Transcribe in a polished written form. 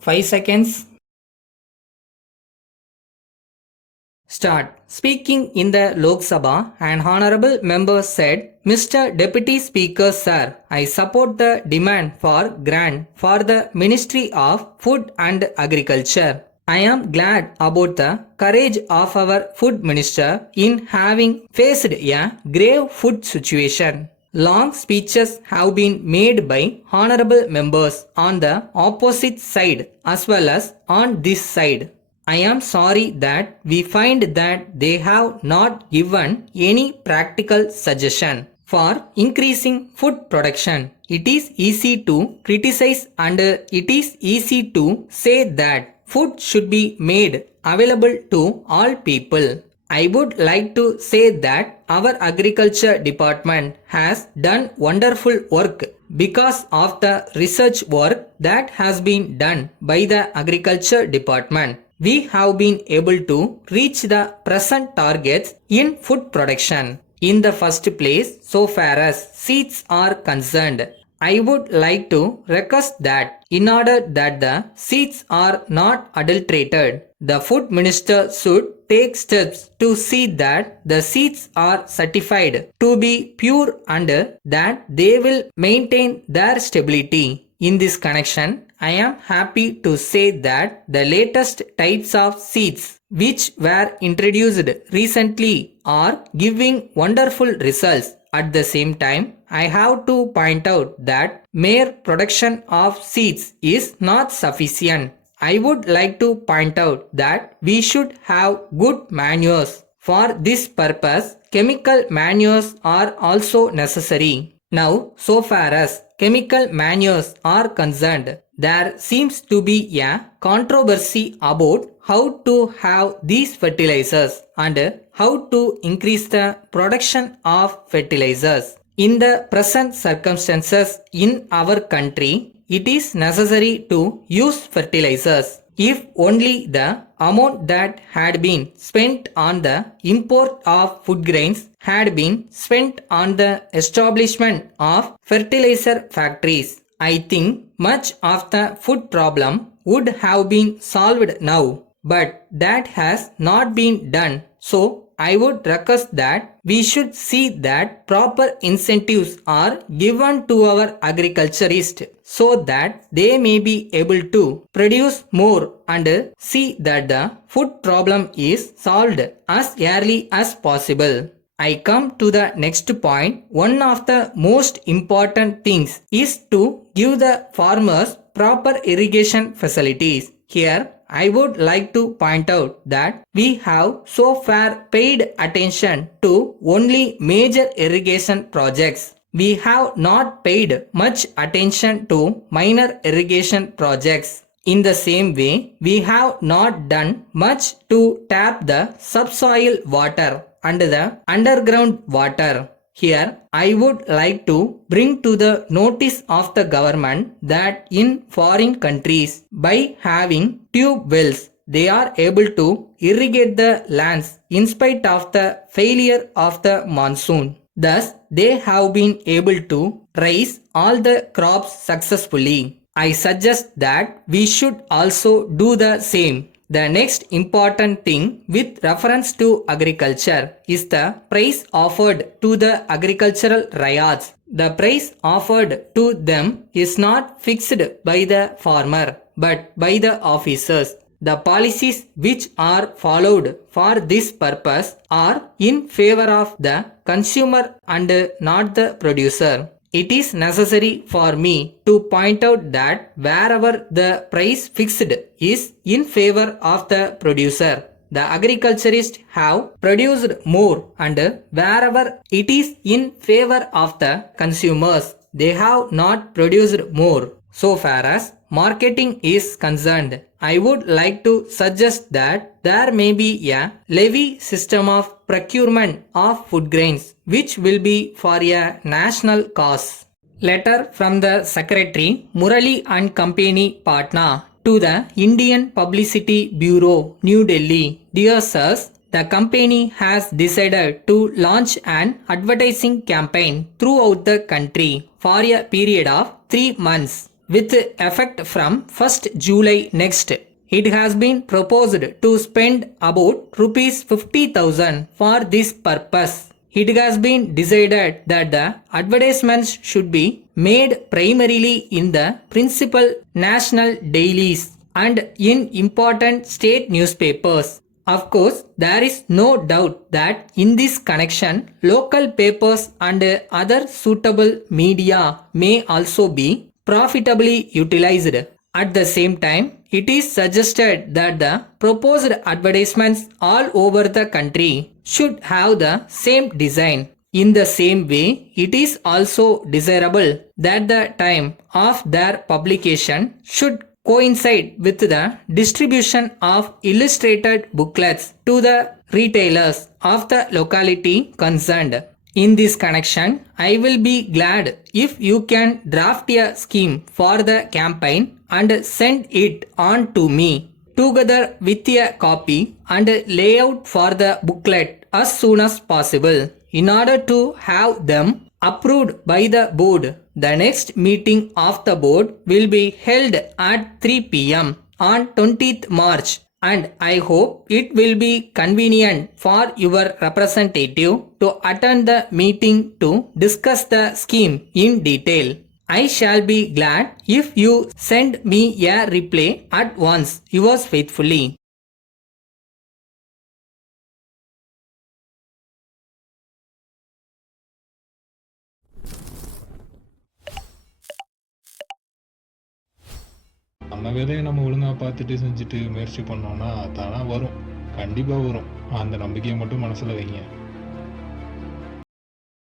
5 seconds. Start. Speaking in the Lok Sabha, an honorable member said, Mr. Deputy Speaker Sir, I support the demand for grant for the Ministry of Food and Agriculture. I am glad about the courage of our Food Minister in having faced a grave food situation. Long speeches have been made by honorable members on the opposite side as well as on this side. I am sorry that we find that they have not given any practical suggestion for increasing food production. It is easy to criticize and it is easy to say that food should be made available to all people. I would like to say that our agriculture department has done wonderful work because of the research work that has been done by the agriculture department. We have been able to reach the present targets in food production. In the first place, so far as seeds are concerned, I would like to request that in order that the seeds are not adulterated, the food minister should take steps to see that the seeds are certified to be pure and that they will maintain their stability. In this connection, I am happy to say that the latest types of seeds which were introduced recently are giving wonderful results. At the same time, I have to point out that mere production of seeds is not sufficient. I would like to point out that we should have good manures. For this purpose, chemical manures are also necessary. Now, so far as chemical manures are concerned, there seems to be a controversy about how to have these fertilizers and how to increase the production of fertilizers. In the present circumstances in our country, it is necessary to use fertilizers. If only the amount that had been spent on the import of food grains had been spent on the establishment of fertilizer factories, I think much of the food problem would have been solved now. But that has not been done. So I would request that we should see that proper incentives are given to our agriculturists so that they may be able to produce more and see that the food problem is solved as early as possible. I come to the next point. One of the most important things is to give the farmers proper irrigation facilities. Here, I would like to point out that we have so far paid attention to only major irrigation projects. We have not paid much attention to minor irrigation projects. In the same way, we have not done much to tap the subsoil water and the underground water. Here, I would like to bring to the notice of the government that in foreign countries, by having tube wells, they are able to irrigate the lands in spite of the failure of the monsoon. Thus, they have been able to raise all the crops successfully. I suggest that we should also do the same. The next important thing with reference to agriculture is the price offered to the agricultural rayats. The price offered to them is not fixed by the farmer but by the officers. The policies which are followed for this purpose are in favor of the consumer and not the producer. It is necessary for me to point out that wherever the price fixed is in favor of the producer, the agriculturists have produced more, and wherever it is in favor of the consumers, they have not produced more. So far as marketing is concerned, I would like to suggest that there may be a levy system of procurement of food grains which will be for a national cause. Letter from the Secretary Murali and Company, Patna to the Indian Publicity Bureau, New Delhi. Dear Sirs, the company has decided to launch an advertising campaign throughout the country for a period of 3 months. with effect from 1st July next. It has been proposed to spend about rupees 50,000 for this purpose. It has been decided that the advertisements should be made primarily in the principal national dailies and in important state newspapers. Of course, there is no doubt that in this connection, local papers and other suitable media may also be profitably utilized. At the same time, it is suggested that the proposed advertisements all over the country should have the same design. In the same way, it is also desirable that the time of their publication should coincide with the distribution of illustrated booklets to the retailers of the locality concerned. In this connection, I will be glad if you can draft a scheme for the campaign and send it on to me, together with a copy and layout for the booklet as soon as possible, in order to have them approved by the board. The next meeting of the board will be held at 3 p.m. on 20th March, and I hope it will be convenient for your representative to attend the meeting to discuss the scheme in detail. I shall be glad if you send me a reply at once. Yours faithfully. நம்ம வேலையை நம்ம ஒழுங்காக பார்த்துட்டு செஞ்சுட்டு முயற்சி பண்ணோம்னா தானாக வரும். கண்டிப்பாக வரும். அந்த நம்பிக்கையை மட்டும் மனசில் வைங்க.